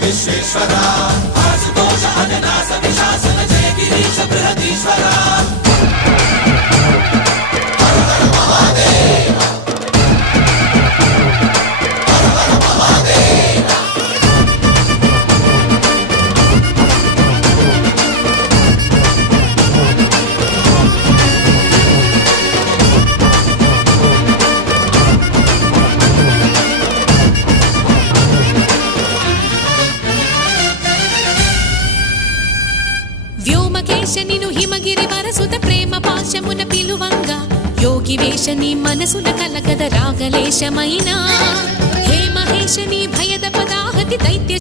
విశ్వేశ్వరా ఆశుతోష అజనాశ విశాసన జయ గిరీశ బృహదీశ్వరా హర హర మహాదేవ హర హర మహాదేవ వ్యోమకేశనిను హిమగిరి వరసుత ప్రేమ పాశమున పిలువంగా యోగి వేషని మనసున కలకద రాగలేశమైనా హే మహేశని భయద పదాహతి దైత్య